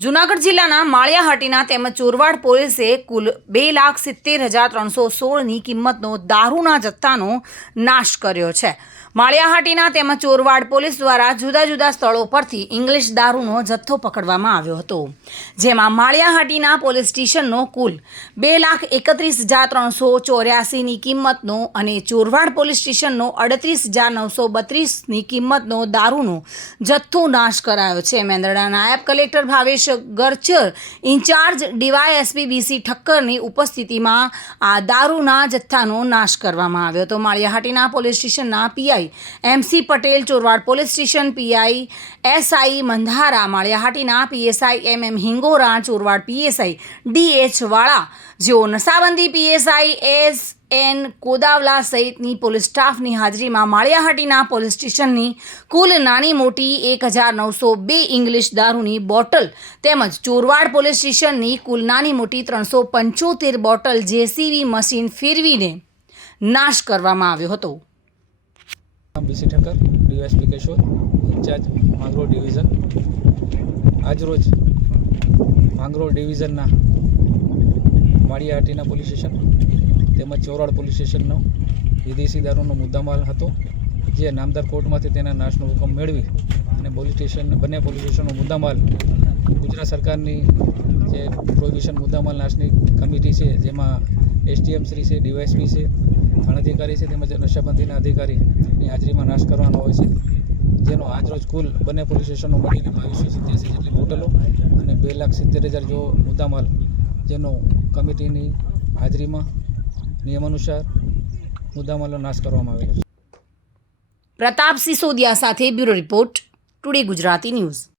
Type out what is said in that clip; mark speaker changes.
Speaker 1: જૂનાગઢ જિલ્લાના માળિયાહાટીના તેમજ ચોરવાડ પોલીસે કુલ બે લાખ સિત્તેર હજાર ત્રણસો સોળની કિંમતનો દારૂના જથ્થાનો નાશ કર્યો છે. માળિયાહાટીના તેમજ ચોરવાડ પોલીસ દ્વારા જુદા જુદા સ્થળો પરથી ઇંગ્લિશ દારૂનો જથ્થો પકડવામાં આવ્યો હતો. જેમાં માળિયાહાટીના પોલીસ સ્ટેશનનો કુલ બે લાખ એકત્રીસ હજાર ત્રણસો ચોર્યાસીની કિંમતનો અને ચોરવાડ પોલીસ સ્ટેશનનો અડત્રીસ હજાર નવસો બત્રીસની કિંમતનો દારૂનો જથ્થો નાશ કરાયો છે. મેંદરડા નાયબ collector Bhavesh Garchar incharge DYSP BC ઠક્કરની ઉપસ્થિતિમાં આ દારૂના જથ્થાનો નાશ કરવામાં આવ્યો હતો. માળિયાહાટીના પોલીસ સ્ટેશનના PI MC Patel, Chorwad police station PI SI Mandhara, Maliya Hatina PSI M M Hingora, Chorwad PSI DH Vala, જેઓ નશાબંધી પીએસઆઈ એસ એન કોદાવલા સહિતની પોલીસ સ્ટાફની હાજરીમાં માળિયાહાટીના પોલીસ સ્ટેશનની કુલ નાની મોટી એક હજાર નવસો બે ઇંગ્લિશ દારૂની બોટલ તેમજ ચોરવાડ પોલીસ સ્ટેશનની કુલ નાની મોટી ત્રણસો પંચોતેર બોટલ જેસીબી મશીન ફેરવીને નાશ કરવામાં આવ્યો હતો.
Speaker 2: BC Thakkar DYSP Keshod in-charge Mangrol division. આજરોજ માંગરોળ ડિવિઝનના માળિયાહાટીના પોલીસ સ્ટેશન તેમજ ચોરાડ પોલીસ સ્ટેશનનો વિદેશી દારૂનો મુદ્દામાલ હતો, જે નામદાર કોર્ટમાંથી તેના નાશનો હુકમ મેળવી અને પોલીસ સ્ટેશન, બંને પોલીસ સ્ટેશનનો મુદ્દામાલ, ગુજરાત સરકારની જે પ્રોહિબિશન મુદ્દામાલ નાશની કમિટી છે, જેમાં એસડીએમ શ્રી છે, ડીવાયસપી છે, થાણા અધિકારી છે, તેમજ નશાબંધીના અધિકારીની હાજરીમાં નાશ કરવાનો હોય છે. જેનો આજરોજ કુલ બંને પોલીસ સ્ટેશનો મળીને બાવીસો સિત્યાસી જેટલી બોટલો અને બે લાખ સિત્તેર હજાર જેવો મુદ્દામાલ જેનો કમિટીની હાજરીમાં નિયમાનુસાર મુદ્દામાલનો નાશ કરવામાં આવેલો છે.
Speaker 1: પ્રતાપ સિસોદિયા સાથે bureau report, today Gujarati news.